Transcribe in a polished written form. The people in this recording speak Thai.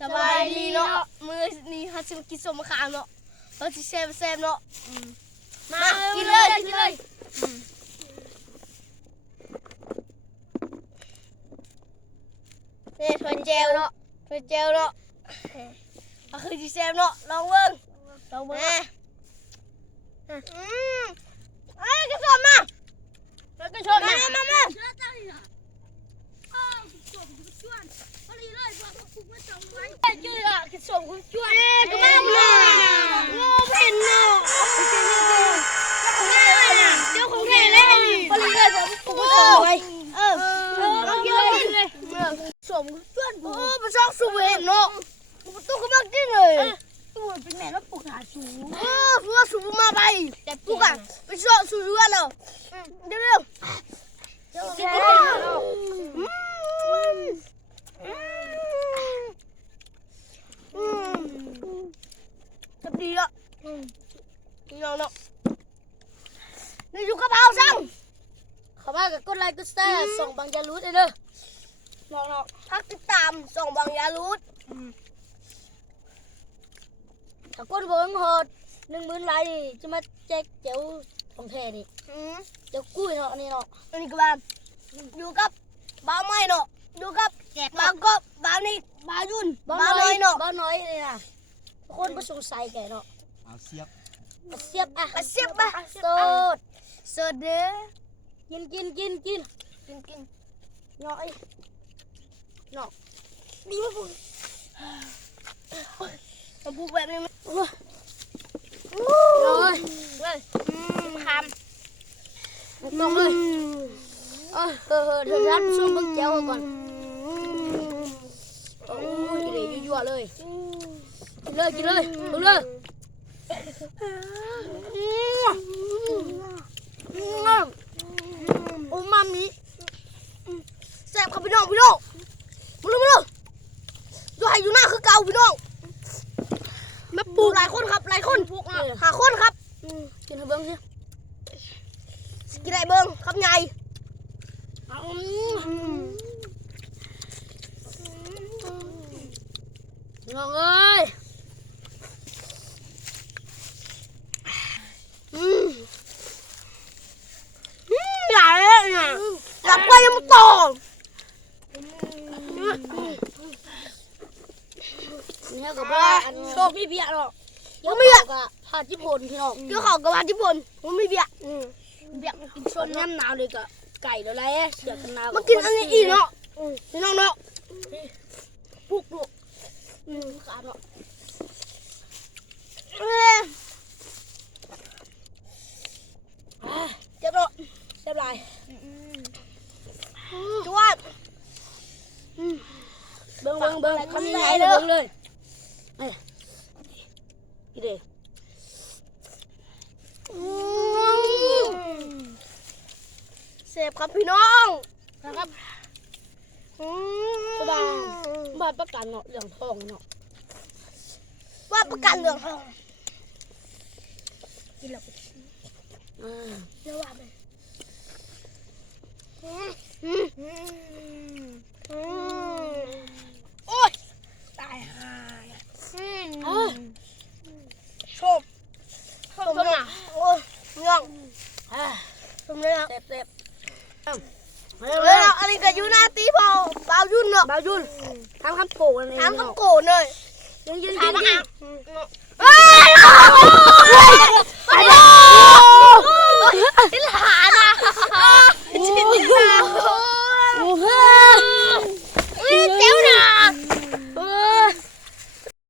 สบายดีเนาะมื้อนี้เขาจะมากินส้มมะขามเนาะเขาจะแซ่บเนาะมากินเลยนี่ถ้วยเจลเนาะก็คือจะแซ่บเนาะลองเบิ่งเอ้ยกระสอบมาแล้วก็ชนมาชื่อละกระสอบคุณชวนก็มาเลยโง่เป็นเนาะเจ้าของแท้เลยพอดีเลยผมก็ส่งไปเอากินเลยสมคุณชวนโอ้มันชอบสูบเห็นเนาะตู้ก็มากินเลยตู้เป็นแม่แล้วปลุกหาสูฟัวสูบมาไปแต่ปลุกอ่ะไปชอบสูบกันเนาะเร็วกินจับดีอ่ะเนาะนี่อยู่กระเพราสั่งเข้ามากับกดไลค์กดแชร์ส่งบางยารูดเลยเด้อเนาะพักติดตามส่งบางยารูดถ้ากดเบิ้งหด10,000 ไลค์จะมาแจกเจ้าของแท้นี่เจ้ากุ้ยเนาะนี่เนาะอันนี้ก็บ้านอยู่กับบ้าไม้เนาะอยู่กับบ้าก็บ้านี่บ้ายุ่นบ้าน้อยเนาะบ้าน้อยนี่นะคนก็สงสัยแกเนาะเสียบอ่ะสดเด้อกินเนาะเนาะดีมากปุ๊บปุ๊บแบบนี้เลยคำต้องเลยเธอรับช่วงเบิ่งแจ้วก่อนโอ้ยเดี๋ยวยั่วเลยกินเลยเบิ่งเลยโอ้มามิแซ่บครับพี่น้องมาดูอยู่หน้าคือเก่าพี่น้องมาปลูกหลายคนครับหาคนครับกินให้เบิ้งสิกินได้เบิ้งครับใหญ่น้องเอ้ยใหญ่เลยเนี่ยหลับไปยังไม่โตนี่ก็ว่าโชคพี่เบียร์หรอกยังไม่เบียร์กับผาญี่ปุ่นพี่น้องเกี่ยวข้าวกับผาญี่ปุ่นผมไม่เบียร์กินชนน้ำหนาวเลยกับไก่แล้วไรเสียกันหนาวมันกินอันนี้อีเนาะพี่น้องเนาะปุ๊กขาดเนาะเจ็บเนาะเจ็บไรจวดเบิ่งคำใหญ่เลยอีเด้เสพครับพี่น้องนะครับบ้าประกันเนาะเหลืองทองเนาะว่าประกันเหลืองทองกินแล้วเดี๋ยวว่าไปโอ๊ยตายห่าชมนะโอ้ยง่วงชมเลยนะเจ็บอันนี้ก็อยู่หน้าตีเบายุ่นเนาะทำคำโกนเลยยืน